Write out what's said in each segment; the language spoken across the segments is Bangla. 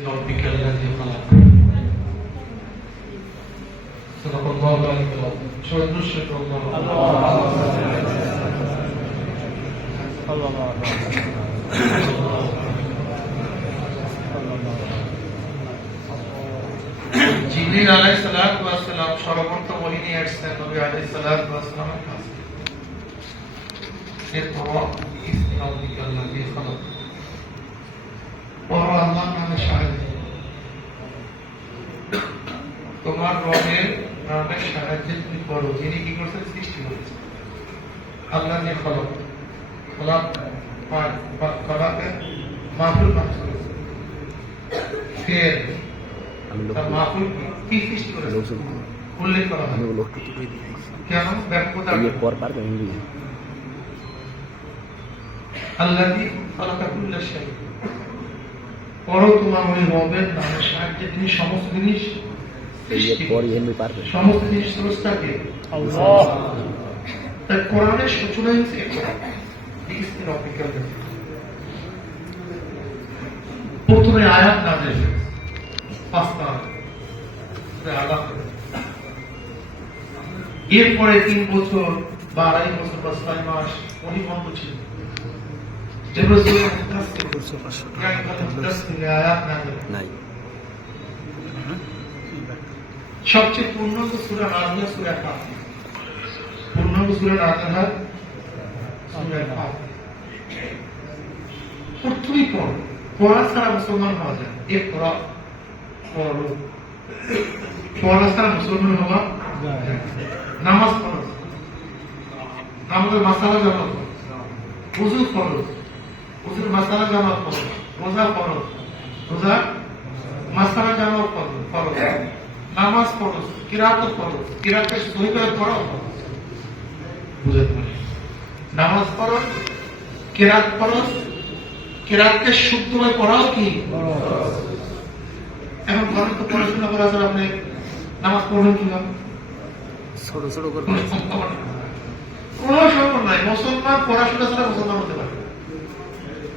ربك الذي خلق صدق الله العلي العظيم شهد نشرك الله জিবরিল আলাইহিস সালাতু ওয়াস সালাম সর্বপ্রথম ওহী নিয়ে আসছেন নবী আলাইহিস সালাতু ওয়াস সালামের কাছে اقرأ باسم ربك الذي خلق পড়ো আল্লাহর নামে সাহায্য তোমার রবের নামের সাহায্যে তুমি পড়ো যিনি কি করছেন? সৃষ্টি করেছেন। আল্লাহ যে খলক খলক খলাকে মাহফুল করেছেন। ফের মাহফুল কি সৃষ্টি করেছেন? উল্লেখ করা হয়। কেন? ব্যাপকতা আল্লাহি খালাকা কুল্লা শাই পড়ো তোমার ওই রবের নামের সাহায্যে তিনি সমস্ত জিনিস সমস্ত জিনিস স্রষ্টাকে তাই কোরআনের সূচনা হচ্ছে। প্রথমে আয়াত নাজিল হয়েছে। পাঁচটা। এরপরে তিন বছর বা আড়াই বছর বা ছয় মাস উনি বন্ধ ছিল সবচেয়ে পূর্ণাঙ্গ সূরা নাজিল সূরা পূর্ণাঙ্গ সূরা হয় সূরা প্রথমেই পড়ো। পড়া ছাড়া মুসলমান হওয়া যায় এ পড়া, পড়ো। পড়া ছাড়া মুসলমান হওয়া নামাজ ফরজ নামাজের মাসালা জানা উজু ফরজ উজুর মাসালা জানা ফরজ রোজা ফরজ রোজা? মাসালা জানা ফরজ ফরজ নামাজ ফরজ কিরাত ফরজ কিরাতকে সহি করে পড়ো? বুঝাতে পারি নামাজ ফরজ কিরাত ফরজ কিরাতকে শুদ্ধভাবে পড়াও কি? এখন ঘরে তো পড়াশোনা করা ছাড়া আপনি নামাজ পড়বেন কীভাবে? ছোট ছোট করে কোনো। কোনো নাই। মুসলমান পড়াশোনা ছাড়া মুসলমান হতে পারে।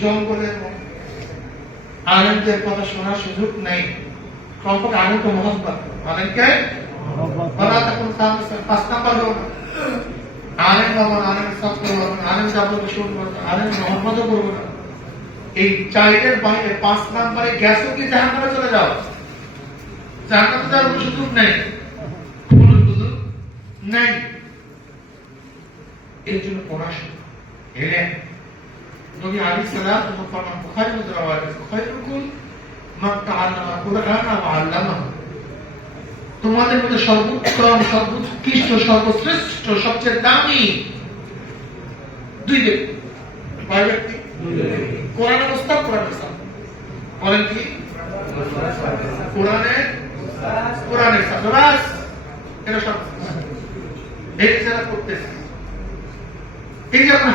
জঙ্গলের আলেমদের কথা শোনার সুযোগ নেই। আলেমকে মহব্বত করো। আলেমকে পাঁচ নাম্বার হলো আলেম হবেন আলেমের ছাত্র হবেন আলেম যা বলবে আলেম মহম্মদও করব এই চাইলের বাইরে পাঁচ নাম্বারে গ্যাসও কি জাহান নামে চলে যাও? জাহান্নামে যাওয়ার কোনো সুযোগ নেই। নেই। এর জন্য পড়াশোনা এলেন নবী আলী সালাম এবং ফরমান বুখারী মধ্যে রাওয়ায়াত আছে খায়রুকুম মান তাআল্লামা কুরআন ওয়া আল্লামাহু। তোমাদের মধ্যে সর্বোত্তম সর্বোৎকৃষ্ট সর্বশ্রেষ্ঠ সবচেয়ে দামি দুই ব্যক্তি। কয় ব্যক্তি? কোরআনের উস্তাদ কোরআনের উস্তাদ বলেন কি? কোরআনের উস্তাদ বাস এটা সব। এই যারা করতেছে এই যে আপনার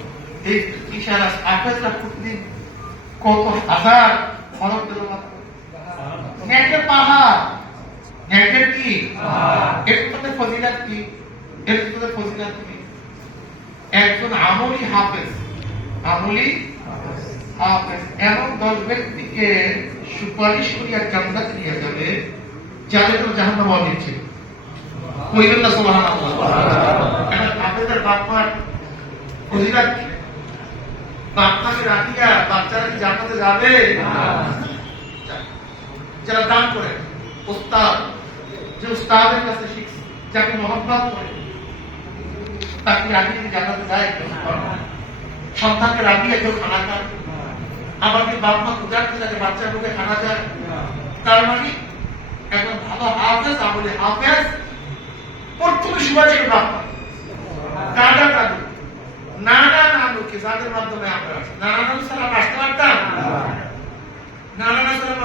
ইশারা আফেজরা প্রতিদিন কত হাজার তেলাওয়াত করে। নেটের পাহাড়। নেটের কি? ফজিলাত কি? ফজিলাত কি? একজন আমলি হাফেজ আমলি হাফেজ এমন দশ ব্যক্তিকে সুপারিশ করিয়া জান্নাত নিয়ে যাবে যাদের কোনো জাহান্নাম ছিল কইবেন না সুবহানাল্লাহ? এখন হাফেজের বাপমার ফজিলাত কি? বাচ্চাকে রাখিয়া বাচ্চারা কি জান্নাতে যাবে? যাবে। যারা দান করে উস্তাদ যে উস্তাদের কাছে শিখছে যাকে মহব্বত করে তাকে রাখি যদি জান্নাতে যায় সন্তানকে রাখিয়ে কেউ খানা খায়। আবার কি বাপ মা ক্ষুধার্ত থাকে বাচ্চার মুখে খানা যায়? তার মানে একজন ভালো হাফেজ আমলে হাফেজ প্রথম শিবাজির বাপ মা দাদা দাদু। নানা যাদের মাধ্যমে আমরা নানা আসতে পারতাম নানা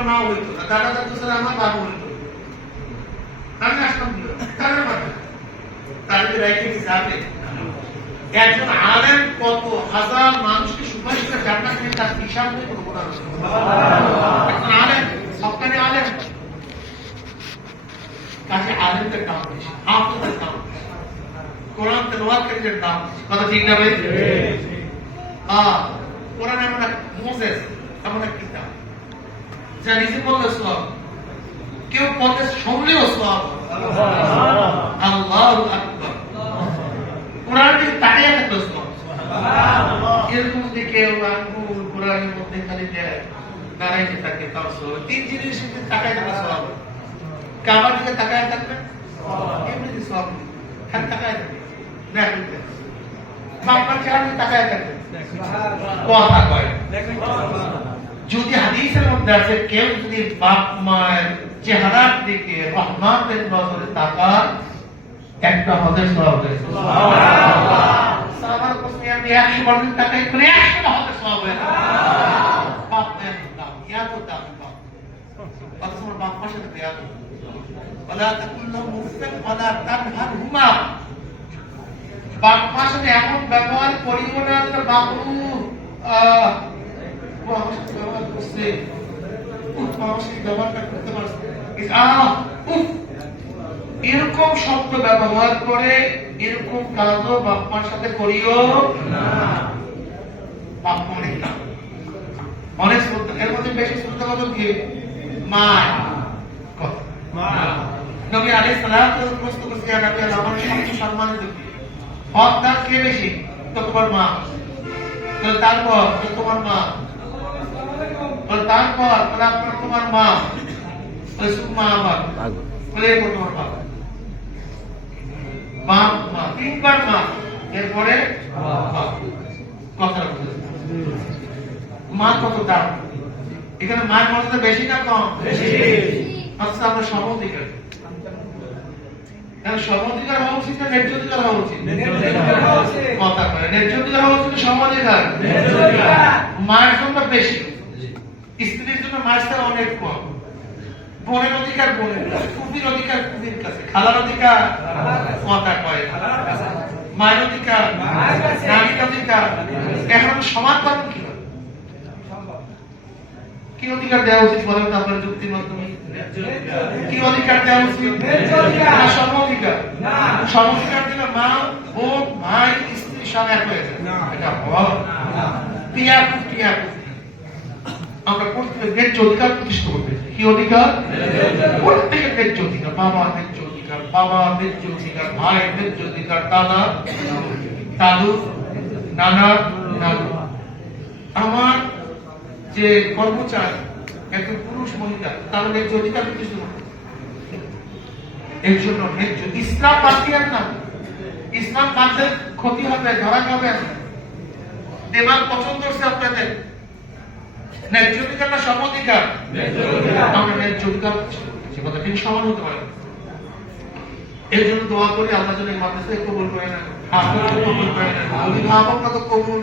মা হইতো না। দাদা দাদু ছাড়া আমার বাবু হইতো। আমি কি করে? তাদের মাধ্যমে কি যাবে একজন আলেম কত হাজার মানুষকে সুপারিশ করে জান্নাত নিয়ে তার হিসাব নেই কোনো করতে একজন আলেম সবখানে আলেম। কাছে আলেমদের দাম বেশি হাফেজের দাম বেশি। কোরআন তেলাওয়াতকারীদের দাম কথা ঠিক না ভাই? কোরআন এমন এক মোজেস এমন এক কিতাব যা নিজে বললে সব। কেউ পথে শুনলেও সব। আল্লাহু আকবার। কোরআন থেকে তাকিয়ে থাকল সব। এরকম যদি কেউ আঙ্গুল কোরআনের মধ্যে খালি দেয় দাঁড়াইতে থাকে তার সব। তিন জিনিস তাকায় থাকা সব। কাবার দিকে তাকায় থাকবে? এমনি সব। খালি তাকায় থাকবে দেখবে আপনার চেহারা তাকায় থাকবে কথা কয় যদি হাদিসের মধ্যে আছে কেউ যদি বাপ মায়ের চেহারার দিকে রহমানের নজরে তাকান একটা হদের সওয়াব হয়েছে সাহাবার প্রশ্ন আমি একশো বার যদি তাকাই করে একশো হদের সওয়াব হয়েছে বাপ এত দাম এত দাম বাপ অথচ আমার বাপ মার সাথে বেয়াদ ولا تقل له اف ولا تنهرهما সাথে এমন ব্যবহার করিও না যে বাবু আহ ও আমার সাথে ব্যবহার করছে। উফ আমার ব্যবহারটা করতে পারছে উফ। এরকম শব্দ ব্যবহার করে এরকম কাজও বাপ্পার সাথে করিও না। অনেক দাম অনেক শ্রদ্ধা এর মধ্যে বেশি শ্রদ্ধা কত কি? মা? নবী আলাইহিস সালাম প্রশ্ন করছে আমার সম্মানিত কি? হকদার কে বেশি তো তোমার মা। তো তারপর তো তোমার মা। তো তারপর আপনার তোমার মা। ওই মা আমার বলে এরপর তোমার মা মা মা তিনবার মা এরপরে বুঝতে মা কত দাম এখানে মায়ের মর্যাদা বেশি না কম? আচ্ছা আমরা সমঅধিকার কারণ সমঅধিকার হওয়া উচিত না ন্যায্য অধিকার হওয়া উচিত? কথা করে ন্যায্য অধিকার হওয়া উচিত না মায়ের জন্য বেশি। স্ত্রীর জন্য মায়ের অনেক কম। বোনের অধিকার বোনের কুপির অধিকার কুপির কাছে। খালার অধিকার? কথা কয়। মায়ের অধিকার? নারীর অধিকার? এখন পাবেন কি কি অধিকার দেওয়া উচিত বলেন তো আপনার যুক্তির মাধ্যমে? কি অধিকার দেওয়া উচিত? সম অধিকার। সম অধিকার দিলে মা বোন ভাই স্ত্রী সব এক হয়ে যায়। এটা আমরা প্রত্যেকের ন্যায্য অধিকার প্রতিষ্ঠা করতে কি অধিকার? প্রত্যেকের ন্যায্য অধিকার। বাবা ন্যায্য অধিকার বাবা ন্যায্য অধিকার ভাই ন্যায্য অধিকার দাদা দাদু নানা নানু। আমার যে কর্মচারী একজন পুরুষ মহিলা তার ন্যায্য অধিকার করতে হবে। এর জন্য ন্যায্য। ইসলাম বাদ না। ইসলাম বাদলে ক্ষতি হবে ধরা খাবে। দেবার পছন্দ হচ্ছে আপনাদের। ন্যায্য অধিকার না সম অধিকার? আমরা ন্যায্য অধিকার সে কথা তিনি সমান হতে পারেন এর জন্য দোয়া করি আল্লাহ যেন মাদ্রাসায় কবুল করে নেন। আপনারা কবুল করে নেন। অভিভাবক কত কবুল।